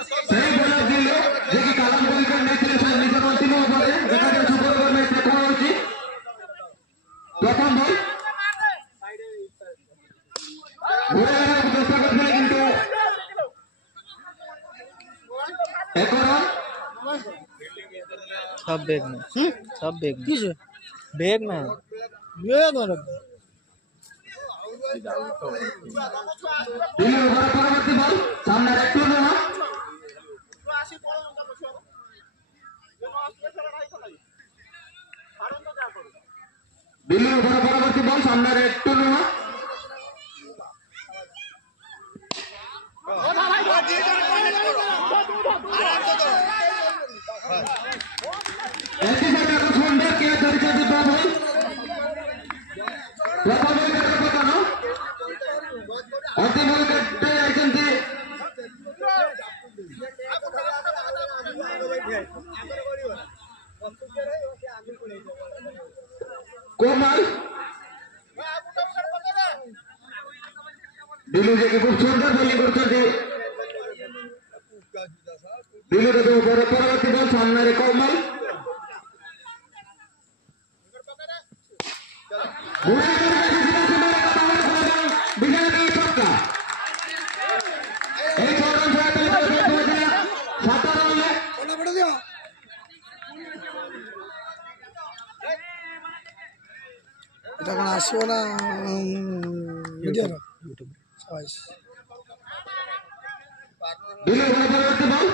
सही बोला दिल्ली जे कि कालम परिकर नेतृत्व से निजर अंतिम ओवर देखा जाए सुपर ओवर में से कौन होची प्रथम बॉल घुरे चेष्टा करथिले किंतु एक रन सब बैग में सब बैग में किस बैग में बैग में रख दिल्ली ओवर परवर्ती बॉल सामने रेक्टो में दिल्ली ओवर परवर्ती बॉल सामने रेक्टो में ऐसी जगह को सुंदर किया तरीका से बॉल प्रथम बॉल का पता ना अंतिम बॉल करते आइसंती कोमल दिल्ली जे खूब सुंदर बॉलिंग करते दिल्ली के ऊपर परवर्ती बॉल सामने रे कोमल आसो ना मीडिया यूट्यूब चॉइस दिल्ली परवर्ती बॉल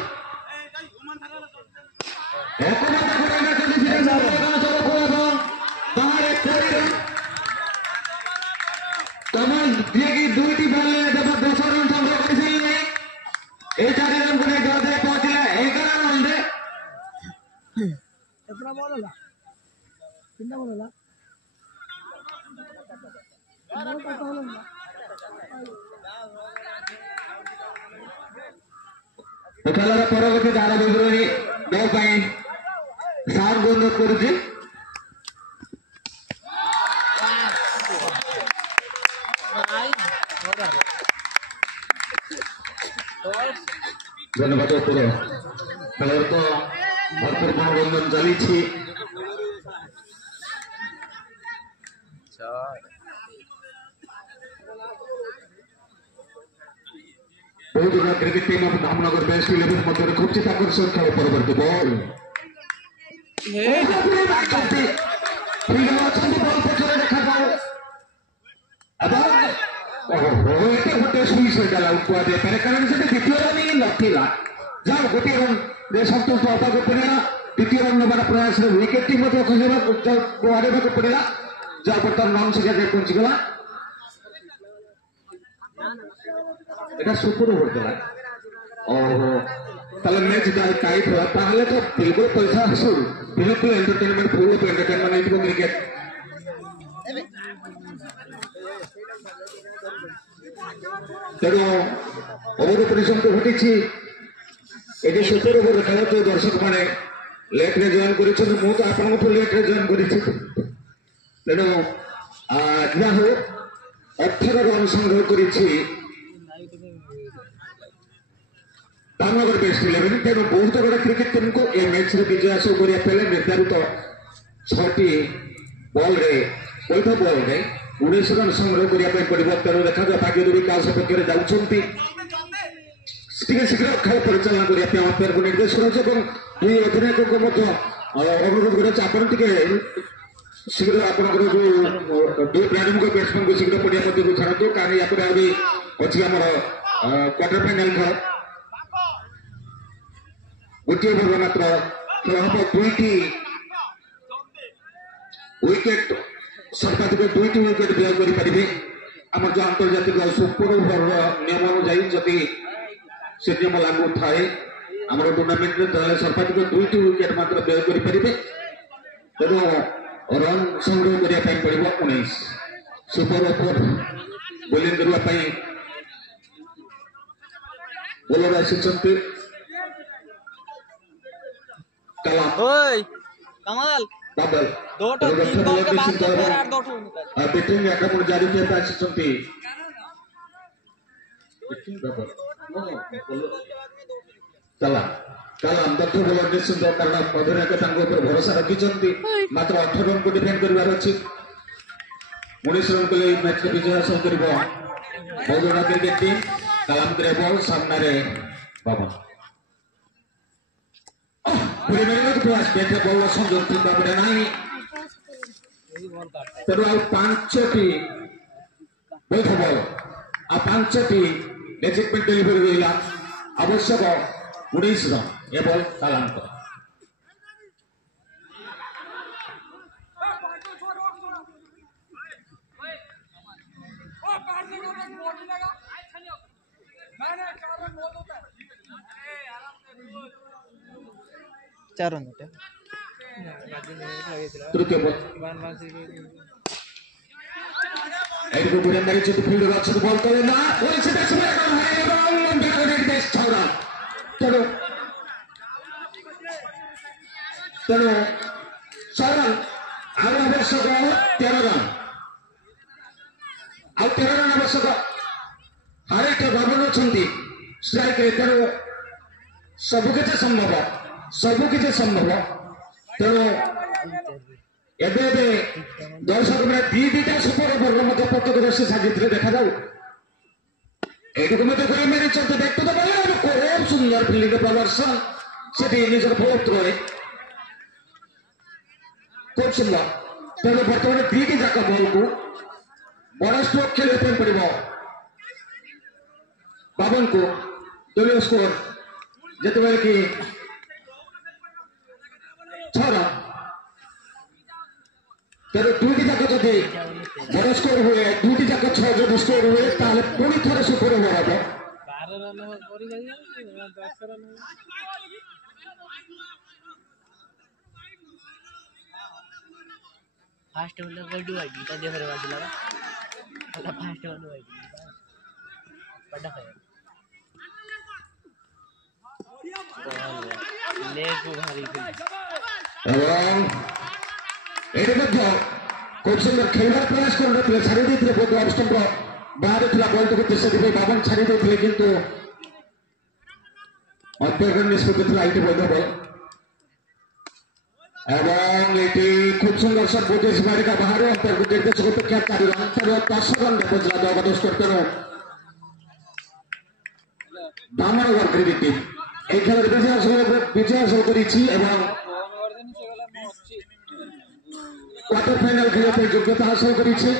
एकमात्र घोड़ाना चली ছিলেন সাবধান চলক এবং বাহারে পড়ে তমাল দিয়ে কি দুইটি বল নিয়ে জবাব 10 রান সংগ্রহ করেছিলেন এই 4 রান করে জবাবে পৌঁছলে 11 রানে कितना बॉल होला कितना बॉल होला খেলার পরবর্তী ধারা বিবরণী দেওয়া ପାଇଁ ସାର୍ ଅନୁରୋଧ କରୁଛି ଧନ୍ୟବାଦ ଉପରେ ଖେଳରେ ତ ଭରପୁର ମନୋରଞ୍ଜନ ଚାଲିଛି बहुत बड़ा cricket team of Dhamnagar best 11 मध्य खूब चित आकर्षण खेल परवर्ती बॉल बॉल पछरे देखा जाओ गोटे गोटे सुईस उपा दे पारे कारण से द्वितीय रन ही नथिला जाओ गोटे रन संतुष्ट हवा पड़ा द्वितीय रन नबार प्रयास विकेट टी हरवा पड़ा जहाँ बर्तमान रन संख्या पहुंचीगला এটা সুপার ওভার দেলা ओहो তাহলে ম্যাচ টাইট হয় তাহলে তো বিলকুল পয়সা আসুন বিলকুল এন্টারটেইনমেন্ট ফুল অফ এন্টারটেইনমেন্ট এইটুকু ক্রিকেট তেଣୁ ଓଭର ପରିଶ୍ରମ ତ ଘଟିଛି ଏଠି ସୁପର ଓଭର ଖେଳ ତ ଦର୍ଶକ ମାନେ ଲେଟ୍ରେ ଜଏନ୍ କରିଛନ୍ତି ମୁଁ ତ ଆପଣଙ୍କଠୁ ଲେଟ୍ରେ ଜଏନ୍ କରିଛି ତେଣୁ ଯାହା ହଉ 18 ରନ୍ ସଂଗ୍ରହ କରିଛି धामनगर बेस्ट 11 तेणु बहुत बड़ा क्रिकेट टीम को यह मैच विजय हासिल करने निर्धारित 6टी बॉल पैठ बॉल में 19 रन संग्रह करने पड़ो तेणु देखा भाग्य विकास पक्ष जाऊँगी शीघ्र खेल परिचालना करने अंपायर को निर्देश कर दुई अधिनायक अनुरोध कर शीघ्र आप दुई प्रारंभिक बैट्समैन को शीघ्र पड़िया मध्य को छाड़ू कारण या अच्छी आम क्वार्टर फाइनाल खेल गोटे ओवर मात्र खेल हम दुईटी विकेट सर्वाधिक दुईटी विकेट व्यय करेंगे आम जो आंतर्जातिक सुपर ओवर नियम अनुजाई जदि से नियम लागू थाए आम टूर्णामेंट में सर्वाधिक दुईटी विकेट मात्र व्यय करेंगे तेणु रन संग्रह करने पड़ो 19 सुपर ओवर बोलिंग करने बोलर आसी कमाल बाबल दो तो 3 बॉल के बाद तो फिर 8 2 बैटिंग आक्रमण जारी किया आसी बैटिंग बाबल କାଲାମ ଦକ୍ଷ ବୋଲର ନିଶ୍ଚିନ୍ତ କାରଣ ଅଧିନାୟକ ତାଙ୍କ ଉପରେ ଭରସା ରଖିଛନ୍ତି ମାତ୍ର 18 ରନକୁ ଡିଫେଣ୍ଡ କରିବାର ଅଛି 19 ରନ କଲେ ଏହି ମ୍ୟାଚରେ ବିଜୟ ହାସଲ କରିବ ବୌଦ୍ଧ କ୍ରିକେଟ ଟିମ୍ କାଲାମ ବଲ ସାମ୍ନାରେ ପବନ ପୁରୀ ମିଳିବାକୁ ପ୍ରୟାସ ବେଠେ ବଲ ସଂଯୋଗ ଠିକ ଭାବରେ ନାହିଁ ତେଣୁ ଆଉ 5ଟି ବୈଧ ବଲ ଆଉ 5ଟି ମ୍ୟାଜିକମେଣ୍ଟ ଡେଲିଭରି ରହିଲା ଆବଶ୍ୟକ 19 ରନ ଏ ବଲ କାଲାମଙ୍କର चार रन होते तृतीय बल एडको बुरेंदारी चित फील्ड रक्षक बॉल करे ना और से बैट्समैन का है रन बेटर देश छोड़ा चलो सरल आरो आवश्यक 13 रन आ 13 रन आवश्यक हारे के भावना छंती स्ट्राइक करो सब किसी संभव तेणु एबे दर्शक मैंने दीटा सुपर ओवर प्रत्यक्षदर्शी साजिश देखा जाऊ मेरी चलते देखते तो खूब सुंदर फील्डिंग प्रदर्शन से निजर बहुत रहे खूब सुंदर तेणु बर्तमान दीटी जाक बल को बड़ा स्ट्रोक खेलने पड़ो बाबन को दलीय स्कोर जिते कि 6 रन तेरे दुईटी जाक जदि बड़ स्कोर हुए दुईटी जाक 6 जदि स्कोर हुए ताले पुणी थरे सुपर ओवर हबो 12 रन करी जाई 10 रन फास्ट बॉल गड्डू आई ता देहरे बाजू लगा अला फास्ट बॉल आई पड़ा है लेग भारी एवं एटे मध्य खूब सुंदर खेलवार प्रयास कर छाड़ी देते बहुत अष्टम बाहर था बल तो से बाबन छाड़ी देते किंतु अंपायर निष्पत्ति था ये वैध बल एवं ये खूब सुंदर शॉट बोटेज मारिका बाहर अंपायर को निर्देश अपेक्षा 4 रन 10 रन बदला जबरदस्त तेणु दामनगर क्रिकेट टीम এই খেলার বিজয় হাসল করেছি এবং কোয়ার্টার ফাইনাল খেলাতে যোগ্যতা হাসল করেছে।